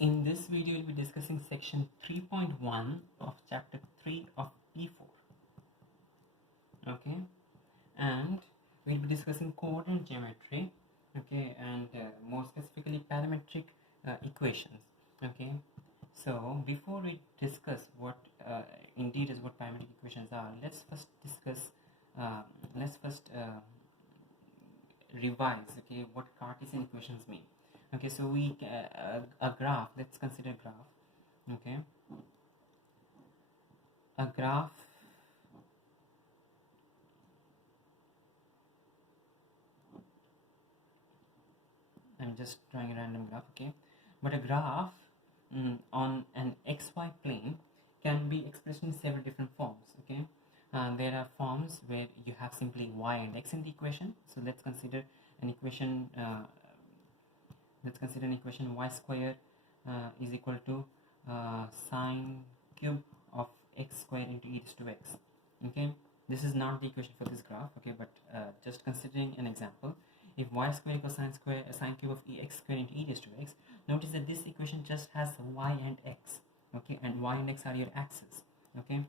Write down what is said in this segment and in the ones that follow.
In this video, we'll be discussing section 3.1 of chapter 3 of P4. Okay, and we'll be discussing coordinate geometry. Okay, and more specifically parametric equations. Okay, so before we discuss what indeed is what parametric equations are, let's first discuss. Let's first revise. Okay, what Cartesian equations mean. Okay, so we a graph. Let's consider a graph. Okay, a graph I'm just drawing a random graph. Okay, but a graph on an xy plane can be expressed in several different forms. Okay, there are forms where you have simply y and x in the equation. So let's consider an equation. Y square is equal to sine cube of x square into e raised to x. Okay, this is not the equation for this graph. Okay, but just considering an example, if y square equals sine cube of x square into e raised to x, notice that this equation just has y and x. Okay, and y and x are your axes. Okay,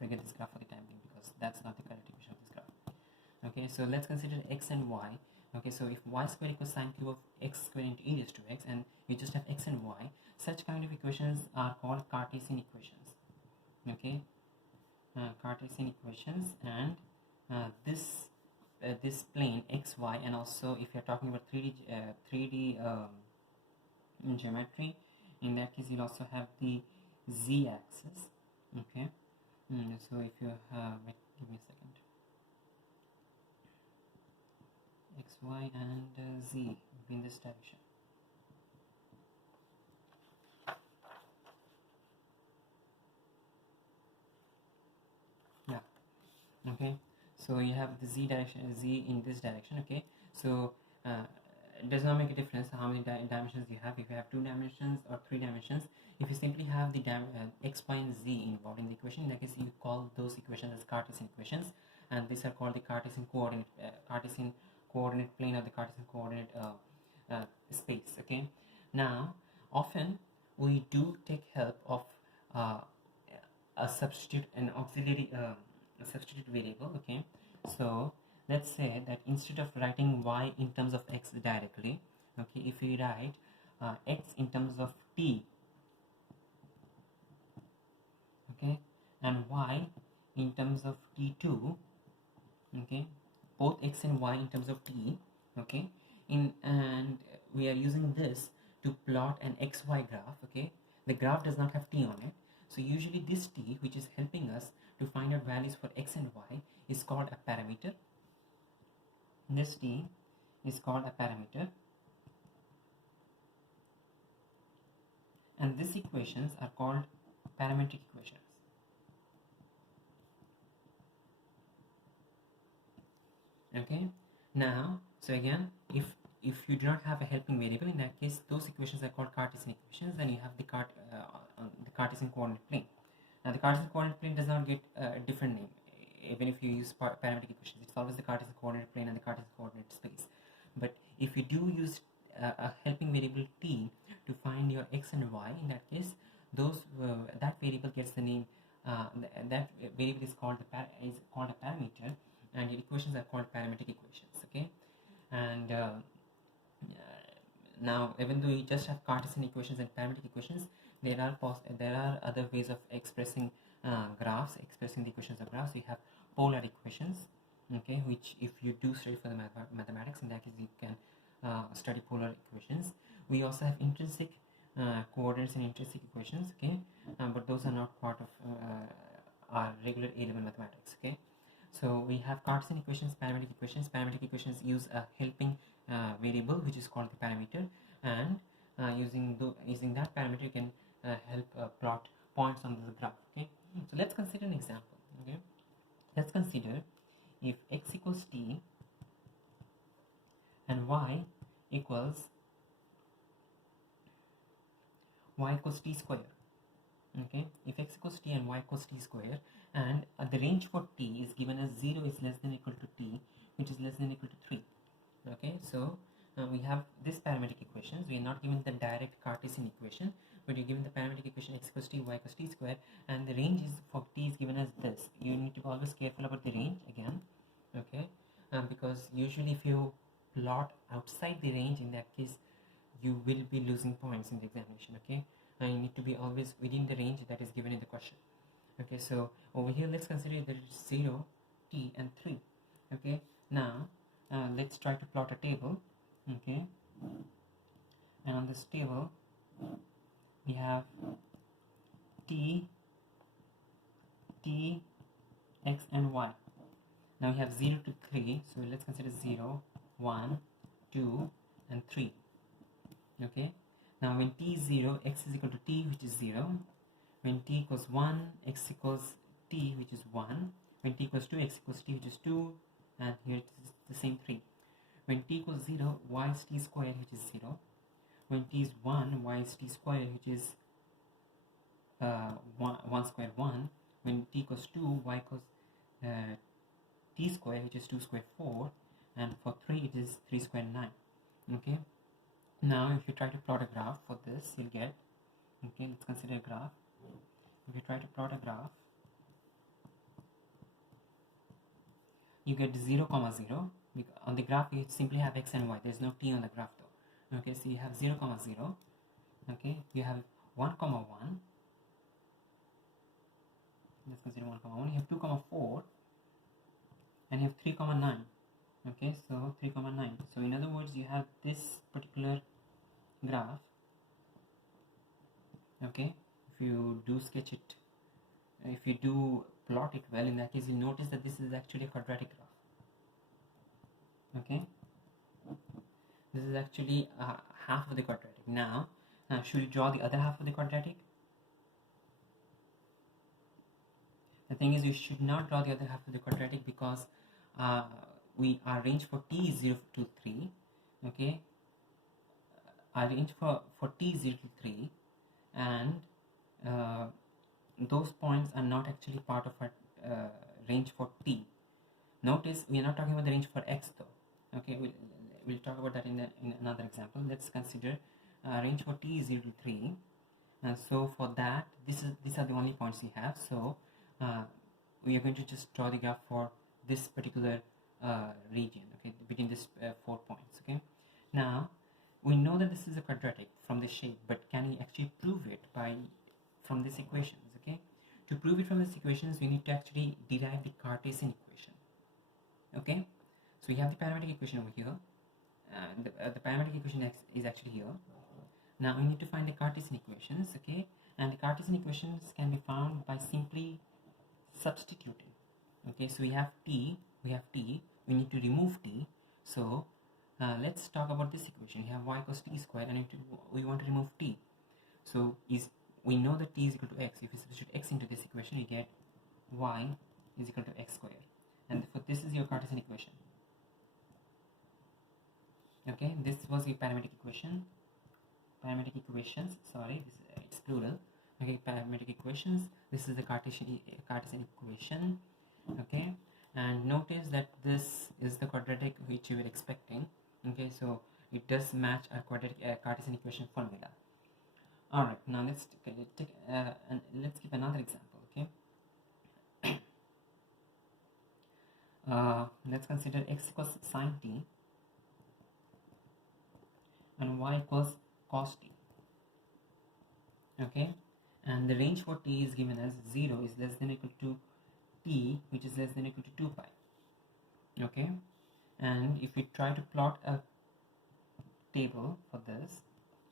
forget this graph for the time being because that's not the correct equation of this graph. Okay, so let's consider x and y. Okay, so if y square equals sine cube of x square into e raised to x, and you just have x and y, such kind of equations are called Cartesian equations. Okay, Cartesian equations, and this plane xy, and also if you're talking about 3D geometry, in that case you'll also have the z-axis. Okay, so if you wait, give me a second. Xy and z in this direction. Yeah. Okay, so you have the z in this direction. Okay, so it does not make a difference how many dimensions you have, if you have 2 dimensions or 3 dimensions. If you simply have the x, y and z involved in the equation, in that case you call those equations as Cartesian equations, and these are called the Cartesian coordinate plane, or the Cartesian coordinate space. Okay, now often we do take help of a substitute, an auxiliary a substitute variable. Okay, so let's say that instead of writing y in terms of x directly, okay, if we write x in terms of t, okay, and y in terms of t2, okay, both x and y in terms of t, okay, and we are using this to plot an xy graph. Okay, the graph does not have t on it, so usually this t, which is helping us to find out values for x and y, is called a parameter. This t is called a parameter, and these equations are called parametric equations. Okay, now so again, if you do not have a helping variable, in that case those equations are called Cartesian equations, and you have the Cartesian coordinate plane. Now the Cartesian coordinate plane does not get a different name even if you use parametric equations. It's always the Cartesian coordinate plane and the Cartesian coordinate space. But if you do use a helping variable t to find your x and y, in that case that variable gets the name, that variable is called a parameter, and your equations are called parametric equations. Okay, and now even though you just have Cartesian equations and parametric equations, there are other ways of expressing graphs, expressing the equations of graphs. You have polar equations, okay, which if you do study for the mathematics, in that case you can study polar equations. We also have intrinsic coordinates and intrinsic equations. Okay, but those are not part of our regular A-level mathematics. Okay, so we have Cartesian equations, parametric equations. Parametric equations use a helping variable which is called the parameter, and using that parameter you can help plot points on the graph. Okay, so let's consider an example. Okay, let's consider if x equals t and y equals t square. Okay, if x equals t and y equals t square, and the range for t is given as 0 is less than or equal to t, which is less than or equal to 3. Okay, so we have this parametric equations. We are not given the direct Cartesian equation, but you're given the parametric equation x equals t, y equals t square, and the range is for t is given as this. You need to be always careful about the range again, okay? Because usually if you plot outside the range, in that case you will be losing points in the examination, okay? And you need to be always within the range that is given in the question. Okay, so over here let's consider that it's 0, t and 3. Okay, now let's try to plot a table. Okay, and on this table we have t, x and y. Now we have 0 to 3, so let's consider 0, 1, 2 and 3. Okay, now when t is 0, x is equal to t, which is 0. When t equals 1, x equals t, which is 1. When t equals 2, x equals t, which is 2. And here it is the same 3. When t equals 0, y is t squared, which is 0. When t is 1, y is t squared, which is 1 squared 1. When t equals 2, y equals t squared, which is 2 squared 4. And for 3, it is 3 squared 9. Okay. Now, if you try to plot a graph for this, you'll get, okay, let's consider a graph. If you try to plot a graph, you get 0, 0. On the graph, you simply have x and y. There's no t on the graph though. Okay, so you have 0, 0. Okay, you have 1, 1. Let's consider 1, 1. You have 2, 4. And you have 3, 9. Okay, so 3, 9. So in other words, you have this particular graph. Okay, if you do sketch it, if you do plot it well, in that case you notice that this is actually a quadratic graph. Okay, this is actually half of the quadratic. Now should we draw the other half of the quadratic? The thing is, you should not draw the other half of the quadratic because our range for t is 0 to 3. Okay, our range for t is 0 to 3, and those points are not actually part of our range for t. Notice we are not talking about the range for x though. Okay, we'll talk about that in another example. Let's consider range for t is 0 to 3, and so for that, these are the only points we have. So we are going to just draw the graph for this particular region, okay, between these 4 points. Okay, now we know that this is a quadratic from the shape, but can we actually prove it from these equations? Okay, to prove it from these equations, we need to actually derive the Cartesian equation. Okay, so we have the parametric equation over here. The parametric equation is actually here. Now we need to find the Cartesian equations. Okay, and the Cartesian equations can be found by simply substituting. Okay, so we have t, we need to remove t. So let's talk about this equation. We have y equals t squared, and we want to remove t. So we know that t is equal to x. If we substitute x into this equation, you get y is equal to x squared, and therefore this is your Cartesian equation. Okay, this was the parametric equation. Parametric equations. Sorry, it's plural. Okay, parametric equations. This is the Cartesian equation. Okay, and notice that this is the quadratic which you were expecting. Okay, so it does match our quadratic Cartesian equation formula. All right, now let's give another example. Okay, let's consider x equals sine t and y equals cos t. Okay, and the range for t is given as 0 is less than or equal to t, which is less than or equal to 2 pi. Okay, and if we try to plot a table for this,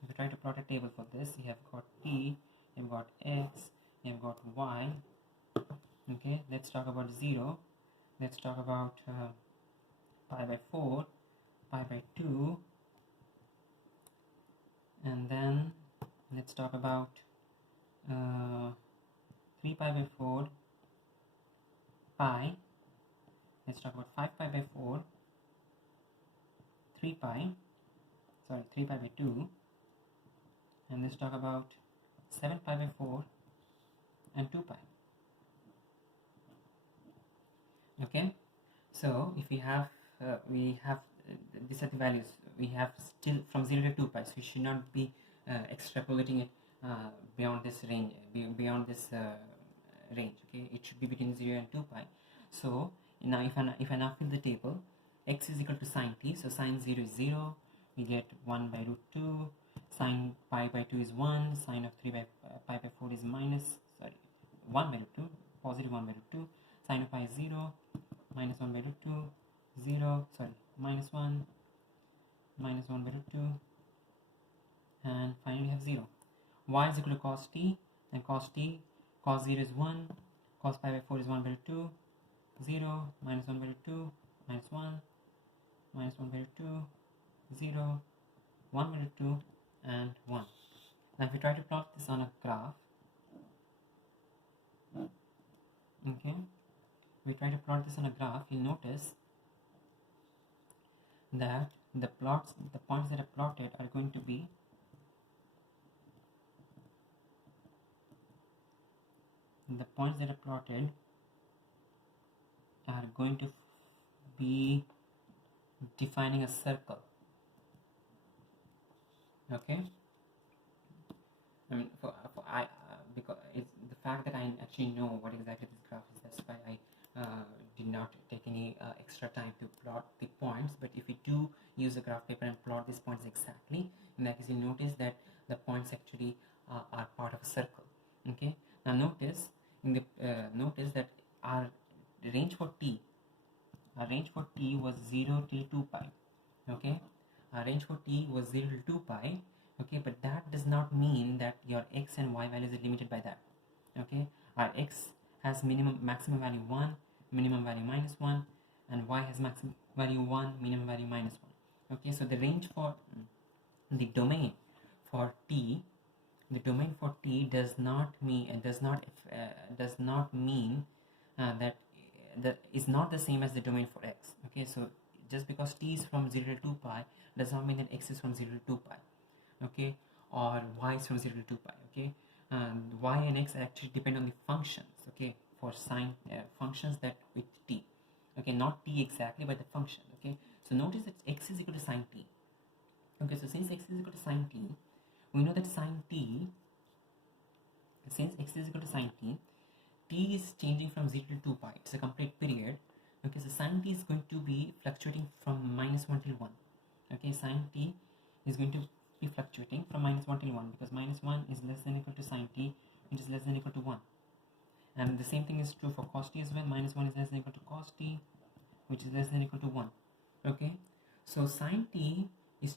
you have got t, you have got x, you have got y. Okay, let's talk about 0. Let's talk about pi by 4, pi by 2, and then let's talk about 3 pi by 4, pi. Let's talk about 5 pi by 4, 3 pi by 2, and let's talk about 7 pi by 4 and 2 pi. Okay, so if we have these are the values we have still from 0 to 2 pi, so we should not be extrapolating it beyond this range, beyond this range. Okay, it should be between 0 and 2 pi. So now if I now fill the table, x is equal to sine t, so sine 0 is 0, we get 1 by root 2, sine pi by 2 is 1, sine of 3 by pi by 4 is 1 by root 2, positive 1 by root 2, sine of pi is 0, minus 1 by root 2, 0, minus 1, minus 1 by root 2, and finally we have 0. Y is equal to cos t, and cos 0 is 1, cos pi by 4 is 1 by root 2, 0, minus 1 by root 2, minus 1, minus 1 by root 2, 0, 1 by root 2, and 1. Now if we try to plot this on a graph, okay, we try to plot this on a graph, you'll notice that the points that are plotted are going to be defining a circle. Okay, I mean because it's the fact that I actually know what exactly this graph is, that's why I did not take any extra time to plot the points. But if we do use a graph paper and plot these points exactly, in that case you notice that the points actually are part of a circle. Okay, now notice that our range for t was 0 till 2 pi. Okay, our range for t was 0 to 2 pi. Okay, but that does not mean that your x and y values are limited by that. Okay, our x has maximum value 1, minimum value -1, and y has maximum value 1, minimum value -1. Okay, so the range for the domain for t does not mean that is not the same as the domain for x. Okay, so just because t is from 0 to 2 pi does not mean that x is from 0 to 2 pi. Okay, or y is from 0 to 2 pi. Okay, y and x actually depend on the functions. Okay, for sine functions that with t. Okay, not t exactly, but the function. Okay, so notice that x is equal to sine t. Okay, so since x is equal to sine t, we know that since x is equal to sine t, t is changing from 0 to 2 pi. It's a complete period. Okay, so sine t is going to be fluctuating from -1 till 1. Okay, sine t is going to be fluctuating from -1 till 1, because -1 is less than or equal to sine t, which is less than or equal to 1. And the same thing is true for cos t as well. -1 is less than or equal to cos t, which is less than or equal to 1. Okay, so sine t is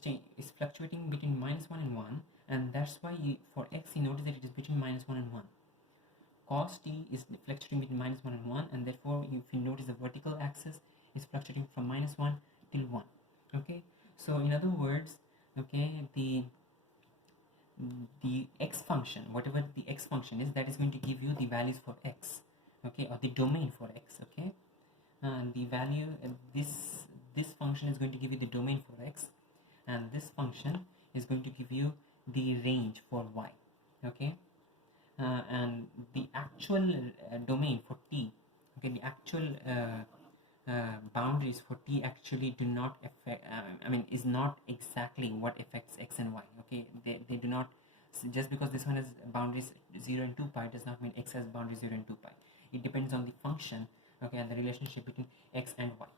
fluctuating between -1 and 1, and that's why for x you notice that it is between -1 and 1. Cos t is fluctuating between -1 and 1, and therefore if you notice the vertical axis is fluctuating from -1 till 1. Okay, so in other words, okay, the x function, whatever the x function is, that is going to give you the values for x. Okay, or the domain for x. Okay, the value this function is going to give you the domain for x, and this function is going to give you the range for y. Okay, and the actual domain for t, okay, the actual boundaries for t actually do not affect, is not exactly what affects x and y. Okay, they do not, just because this one has boundaries 0 and 2 pi does not mean x has boundaries 0 and 2 pi. It depends on the function, okay, and the relationship between x and y.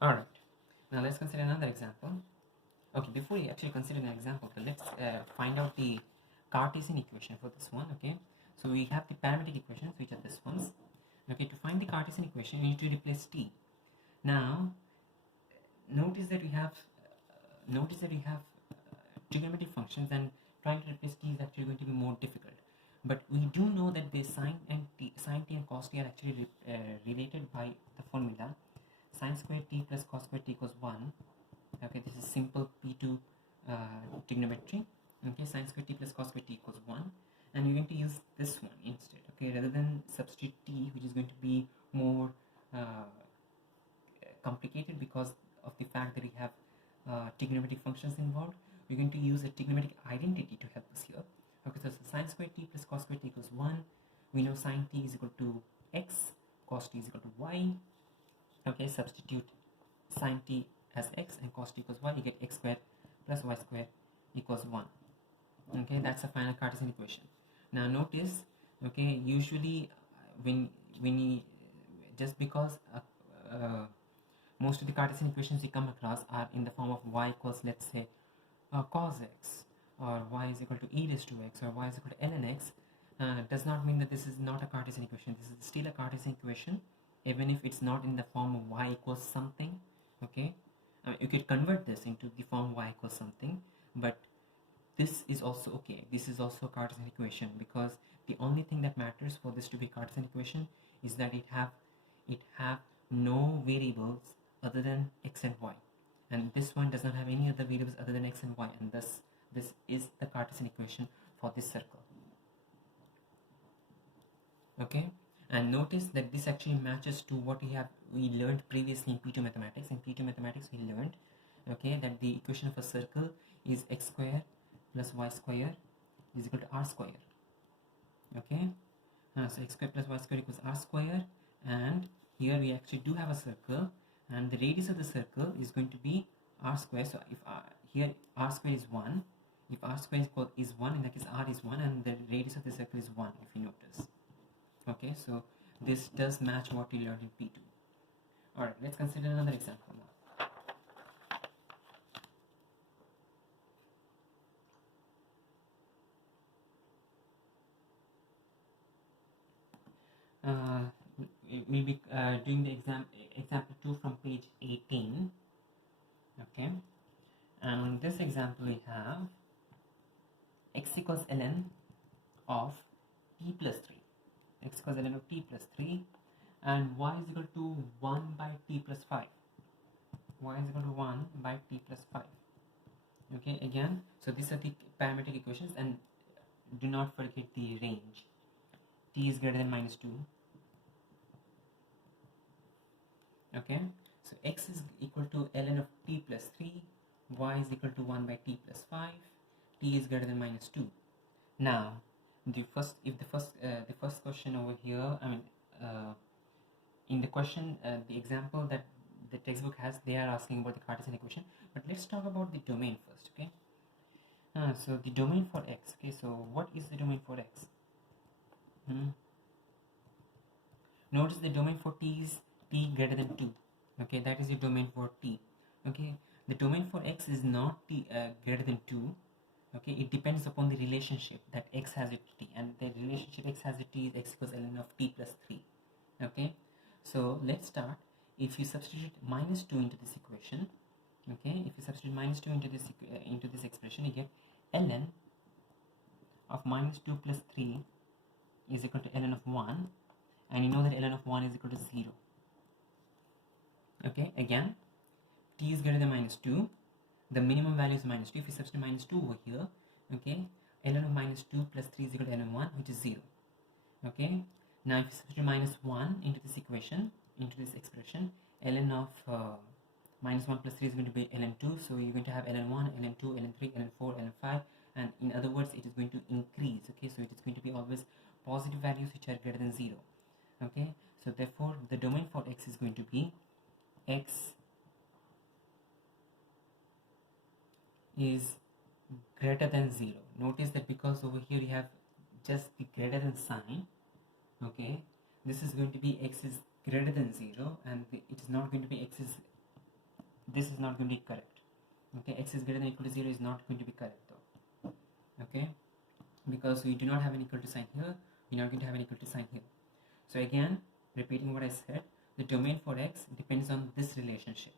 Alright, now let's consider another example. Okay, before we actually consider an example, let's find out the Cartesian equation for this one. Okay, so we have the parametric equations, which are this ones. Okay, to find the Cartesian equation, we need to replace t. Now, notice that we have trigonometric functions, and trying to replace t is actually going to be more difficult. But we do know that the sine t and cos t are actually related by the formula sine squared t plus cos squared t equals 1. Okay, this is simple P2 trigonometry. Okay, sine squared t plus cos squared t equals 1, and you're going to use this one instead. Okay, rather than substitute t, which is going to be more complicated because of the fact that we have trigonometric functions involved, we're going to use a trigonometric identity to help us here. Okay, so sine squared t plus cos squared t equals 1. We know sine t is equal to x, cos t is equal to y. Okay, substitute sin t as x and cos t equals y, you get x squared plus y squared equals 1. Okay, that's the final Cartesian equation. Now notice, okay, usually when you, just because most of the Cartesian equations you come across are in the form of y equals, let's say, cos x, or y is equal to e raised to x, or y is equal to ln x, does not mean that this is not a Cartesian equation. This is still a Cartesian equation, even if it's not in the form of y equals something. Okay, you could convert this into the form y equals something, but this is also okay. This is also a Cartesian equation, because the only thing that matters for this to be a Cartesian equation is that it have no variables other than x and y, and this one does not have any other variables other than x and y, and thus this is the Cartesian equation for this circle. Okay, and notice that this actually matches to what we learned previously in P2 mathematics. In P2 mathematics we learned, okay, that the equation of a circle is x square plus y square is equal to r square. Okay, so x square plus y square equals r square, and here we actually do have a circle, and the radius of the circle is going to be r square. So if here r square is 1, if r square is 1, in that case r is 1, and the radius of the circle is 1, if you notice. Okay, so this does match what we learned in P2. Alright, let's consider another example now. We'll be doing the example 2 from page 18. Okay, and in this example we have x equals ln of t plus 3, x equals ln of t plus 3, and y is equal to 1 by t plus 5, y is equal to 1 by t plus 5. Okay, again, so these are the parametric equations, and do not forget the range. T is greater than minus 2. Okay, so x is equal to ln of t plus 3, y is equal to 1 by t plus 5, t is greater than minus 2. Now the first question over here, in the question, the example that the textbook has, they are asking about the Cartesian equation, but let's talk about the domain first. Okay, so the domain for x. Okay, so what is the domain for x? Notice the domain for t is t greater than 2. Okay, that is the domain for t. Okay, the domain for x is not t greater than 2. Okay, it depends upon the relationship that x has with t, and the relationship x has with t is x equals ln of t plus 3. Okay, so let's start. If you substitute minus 2 into this equation, okay, if you substitute minus 2 into this expression, you get ln of minus 2 plus 3 is equal to ln of 1, and you know that ln of 1 is equal to 0. Okay, again, t is greater than minus 2, the minimum value is minus 2. If you substitute minus 2 over here, okay, ln of minus 2 plus 3 is equal to ln of 1, which is 0. Okay, now if you substitute minus 1 into this equation, into this expression, ln of minus 1 plus 3 is going to be ln 2, so you're going to have ln 1, ln 2, ln 3, ln 4, ln 5, and in other words, it is going to increase. Okay, so it is going to be always positive values which are greater than 0. Okay, so therefore the domain for x is going to be x is greater than 0. Notice that because over here you have just the greater than sign, okay, this is going to be x is greater than 0, and it is not going to be this is not going to be correct. Okay, x is greater than or equal to 0 is not going to be correct though. Okay, because we do not have an equal to sign here, we're not going to have an equal to sign here. So again, repeating what I said, the domain for x depends on this relationship,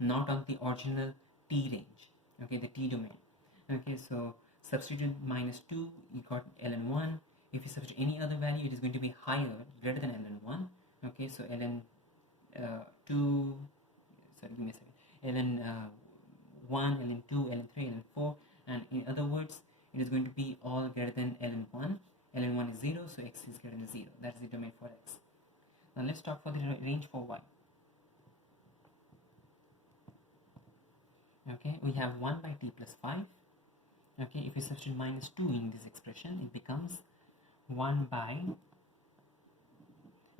not on the original t range. Okay, the t domain. Okay, so substitute minus 2, you got ln 1. If you substitute any other value, it is going to be higher, greater than ln 1. Okay, so ln 2, sorry, give me a second, ln 1, ln 2, ln 3, ln 4, and in other words, it is going to be all greater than ln 1. ln 1 is 0, so x is greater than 0. That's the domain for x. Now let's talk for the range for y. Okay, we have 1 by t plus 5. Okay, if we substitute minus 2 in this expression, it becomes 1 by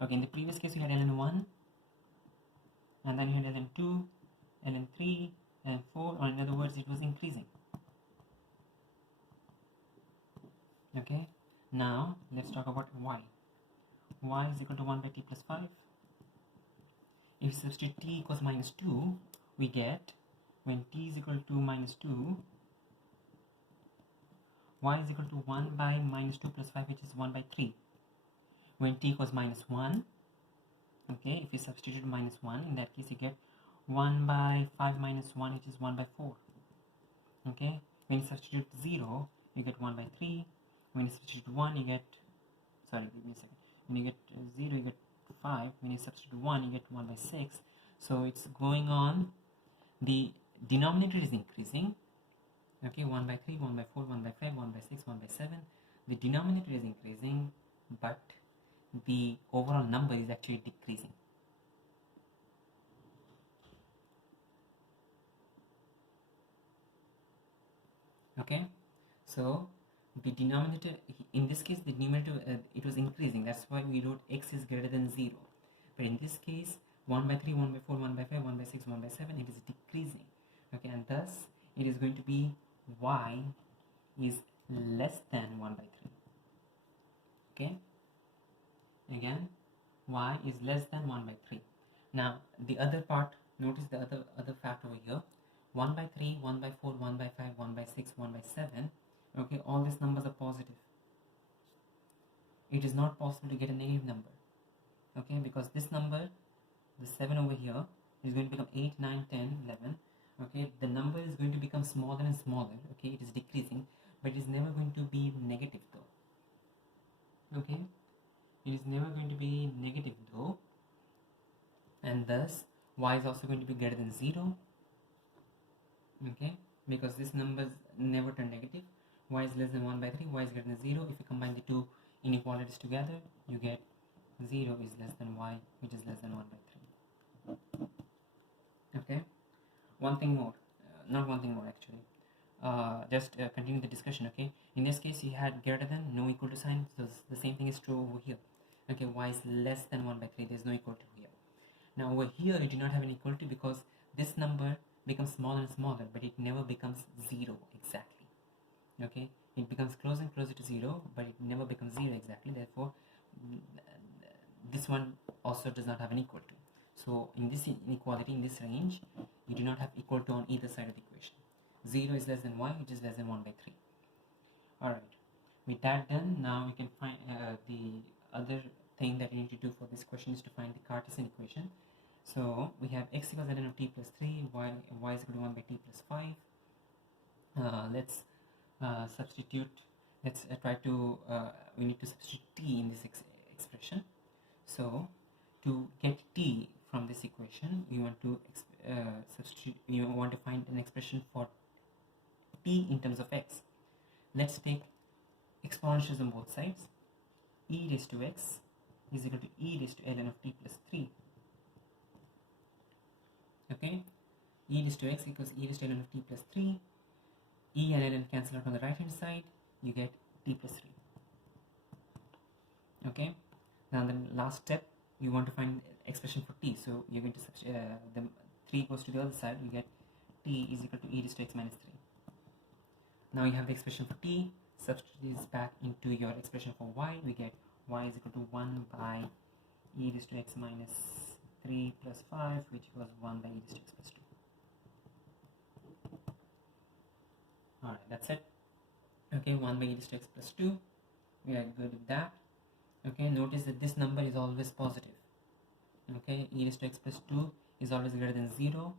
Okay, in the previous case you had ln1, and then you had ln2, ln3, ln4, or in other words it was increasing. Okay, now let's talk about y. Y is equal to 1 by t plus 5. If we substitute t equals minus 2, we get, when t is equal to minus 2, y is equal to 1 by minus 2 plus 5, which is 1 by 3. When t equals minus 1, okay, if you substitute minus 1, in that case you get 1 by 5 minus 1, which is 1 by 4. Okay, when you substitute 0, you get 1 by 3. When you substitute 1, you get, sorry, give me a second. When you get 0, you get 5. When you substitute 1, you get 1 by 6. So it's going on, the denominator is increasing. Okay, 1 by 3, 1 by 4, 1 by 5, 1 by 6, 1 by 7. The denominator is increasing, but the overall number is actually decreasing. Okay, so the denominator, in this case the numerator, it was increasing, that's why we wrote x is greater than 0. But in this case 1 by 3, 1 by 4, 1 by 5, 1 by 6, 1 by 7, it is decreasing. Okay, and thus it is going to be y is less than 1 by 3. Okay, again y is less than 1 by 3. Now the other part, notice the other fact over here. 1 by 3, 1 by 4, 1 by 5, 1 by 6, 1 by 7. Okay, all these numbers are positive. It is not possible to get a negative number. Okay, because this number, the 7 over here, is going to become 8, 9, 10, 11. Okay, the number is going to become smaller and smaller. Okay, it is decreasing, but it is never going to be negative though. Okay, it is never going to be negative though, and thus y is also going to be greater than 0. Okay, because this numbers never turn negative. Y is less than 1 by 3, y is greater than 0. If you combine the two inequalities together, you get 0 is less than y, which is less than 1 by 3. Okay, one thing more, not one thing more actually, just continue the discussion. Okay, in this case you had greater than, no equal to sign, so the same thing is true over here. Okay, y is less than 1 by 3, there is no equal to here. Now over here you do not have an equal to, because this number becomes smaller and smaller, but it never becomes 0 exactly. Okay, it becomes closer and closer to 0, but it never becomes 0 exactly. Therefore this one also does not have an equal to. So in this inequality, in this range, you do not have equal to on either side of the equation. 0 is less than y, which is less than 1 by 3. Alright, with that done, now we can find the other thing that we need to do for this question is to find the Cartesian equation. So we have x equals ln of t plus 3, y is equal to 1 by t plus 5. Let's substitute, let's try to, we need to substitute t in this expression. So to get t from this equation, you want to substitute, you want to find an expression for t in terms of x. Let's take exponentials on both sides. E raised to x is equal to e raised to ln of t plus 3. Okay, e raised to x equals e raised to ln of t plus 3. E and ln cancel out on the right hand side, you get t plus 3. Okay, now the last step, you want to find expression for t, so you're going to the 3 goes to the other side, you get t is equal to e raised to x minus 3. Now you have the expression for t, substitute this back into your expression for y, we get y is equal to 1 by e raised to x minus 3 plus 5, which equals 1 by e raised to x plus 2. Alright, that's it. Okay, 1 by e raised to x plus 2, we are good with that. Okay, notice that this number is always positive. Okay, e raised to x plus 2 is always greater than 0.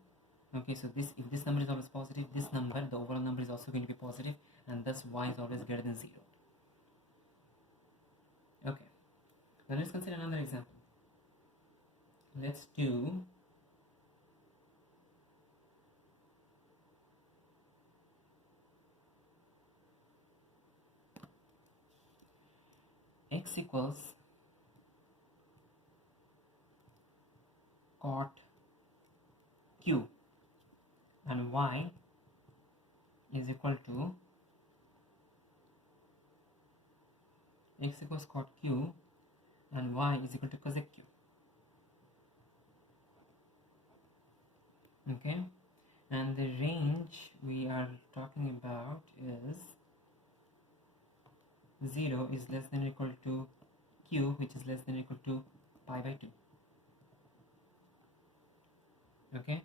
Okay, so this, if this number is always positive, this number, the overall number, is also going to be positive, and thus y is always greater than 0. Okay, now let's consider another example. Let's do x equals cot q and y is equal to x equals cot q and y is equal to cosec q. Okay, and the range we are talking about is 0 is less than or equal to q, which is less than or equal to pi by 2. Okay,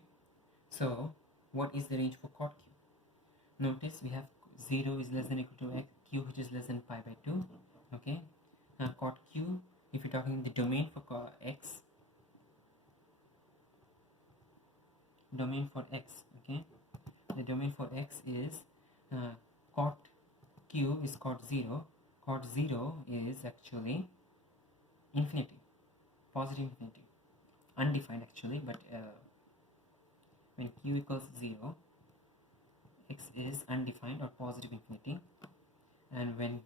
so what is the range for cot q? Notice we have 0 is less than or equal to x, q which is less than pi by 2. Okay, now cot q, if you're talking the domain for x, domain for x, okay, the domain for x is cot q is cot 0. Cot 0 is actually infinity, positive infinity, undefined actually, but when q equals 0, x is undefined or positive infinity, and when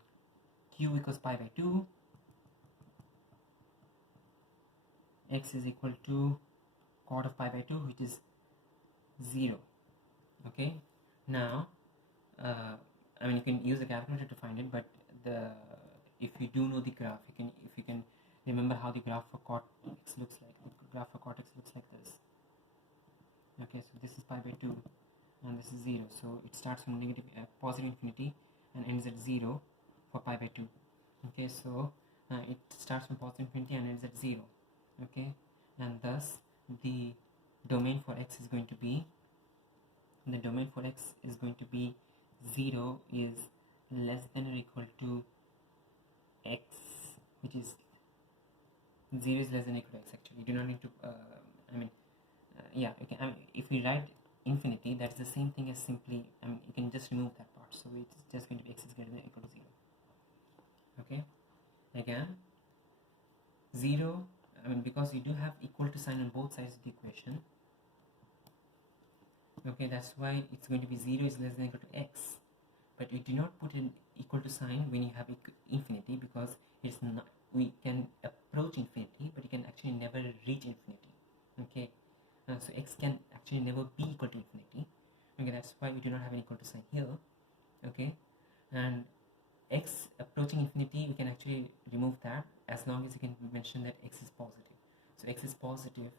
q equals pi by 2, x is equal to cot of pi by 2, which is 0. Okay, now I mean, you can use the calculator to find it, but if you do know the graph, if you can remember how the graph for cot x looks like. The graph for cot x looks like this. Okay, so this is pi by 2 and this is 0, so it starts from negative positive infinity and ends at 0 for pi by 2. Okay, so it starts from positive infinity and ends at 0. Okay, and thus the domain for x is going to be 0 is less than or equal to x, which is 0 is less than or equal to x. Actually, you do not need to yeah, okay, if we write infinity, that's the same thing as simply, you can just remove that part, so it's just going to be x is greater than or equal to 0. Okay, again 0, because you do have equal to sign on both sides of the equation. Okay, that's why it's going to be 0 is less than or equal to x, but you do not put an equal to sign when you have infinity, because it's not, we can approach infinity, but you can actually never reach infinity. Okay, so x can actually never be equal to infinity. Okay, that's why we do not have an equal to sign here. Okay, and x approaching infinity, we can actually remove that as long as you can mention that x is positive. So x is positive,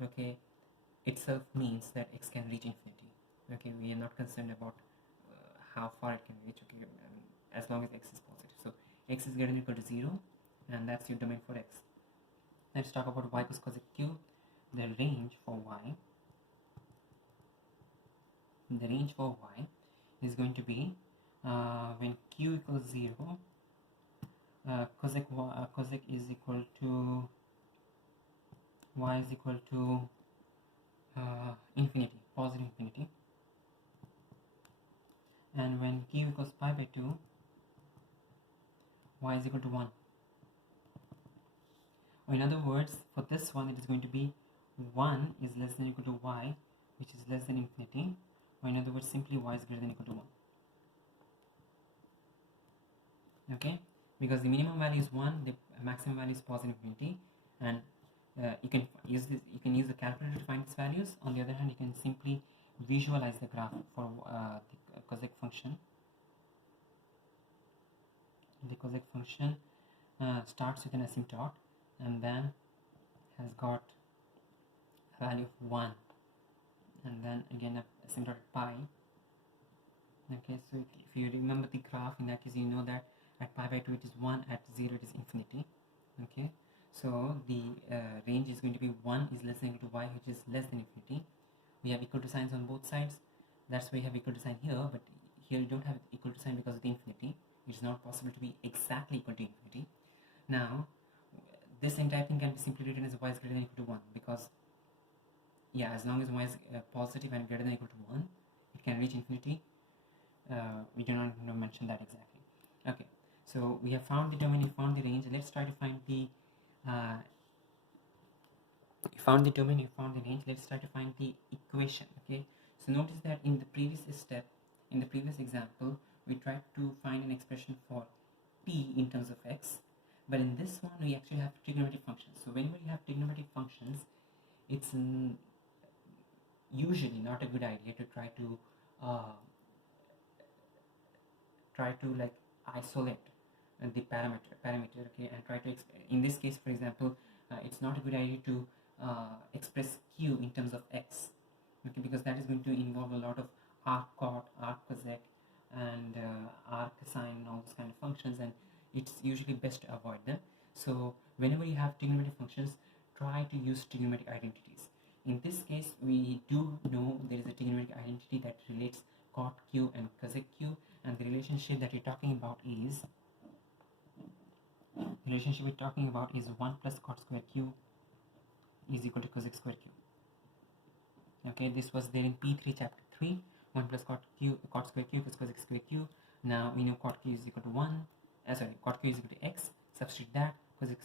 okay, itself means that x can reach infinity. Okay, we are not concerned about how far it can reach. Okay, as long as x is positive. So x is greater than or equal to 0, and that's your domain for x. Let's talk about y equals cosec q. The range for y is going to be when q equals 0, cosec is equal to y is equal to infinity, positive infinity, and when q equals pi by 2, y is equal to 1. Or in other words, for this one, it is going to be 1 is less than or equal to y, which is less than infinity, or in other words, simply y is greater than or equal to 1. Okay, because the minimum value is 1, the maximum value is positive infinity, and you can use the calculator to find these values. On the other hand, you can simply visualize the graph for the cosec function. The cosec function starts with an asymptote and then has got a value of 1, and then again a asymptote pi. Okay, so if you remember the graph, in that case you know that at pi by 2 it is 1, at 0 it is infinity. Okay, so the range is going to be 1 is less than or equal to y, which is less than infinity. We have equal to signs on both sides, that's why you have equal to sign here, but here you don't have equal to sign because of the infinity. It's not possible to be exactly equal to infinity. Now this entire thing can be simply written as y is greater than or equal to 1, because yeah, as long as y is positive and greater than or equal to 1, it can reach infinity. We do not mention that exactly. Okay, so we have found the domain, we found the range. Let's try to find the you found the domain, you found the range. Let's try to find the equation. Okay, so notice that in the previous step, in the previous example, we tried to find an expression for p in terms of x, but in this one we actually have trigonometric functions. So whenever you have trigonometric functions, it's usually not a good idea to try to like isolate the parameter, okay, and try to in this case, for example, it's not a good idea to express q in terms of x, okay, because that is going to involve a lot of arc cot, arc cosec, and arc sine, and all those kind of functions, and it's usually best to avoid them. So whenever you have trigonometric functions, try to use trigonometric identities. In this case, we do know there is a trigonometric identity that relates cot q and cosec q, and the relationship that we're talking about is 1 plus cot square q is equal to cosec square q. Okay, this was there in P3 chapter 3. 1 plus cot square q plus cosec square q. Now we know cot q is equal to 1. Cot q is equal to x. Substitute that. Cosec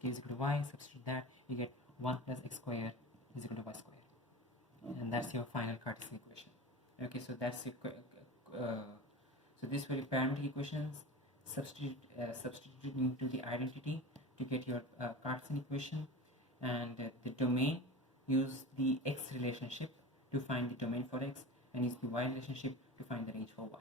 q is equal to y. Substitute that. You get 1 plus x square is equal to y square. And that's your final Cartesian equation. Okay, so that's your, so these were your parametric equations. Substitute into the identity to get your Cartesian equation, and the domain. Use the x relationship to find the domain for x, and use the y relationship to find the range for y.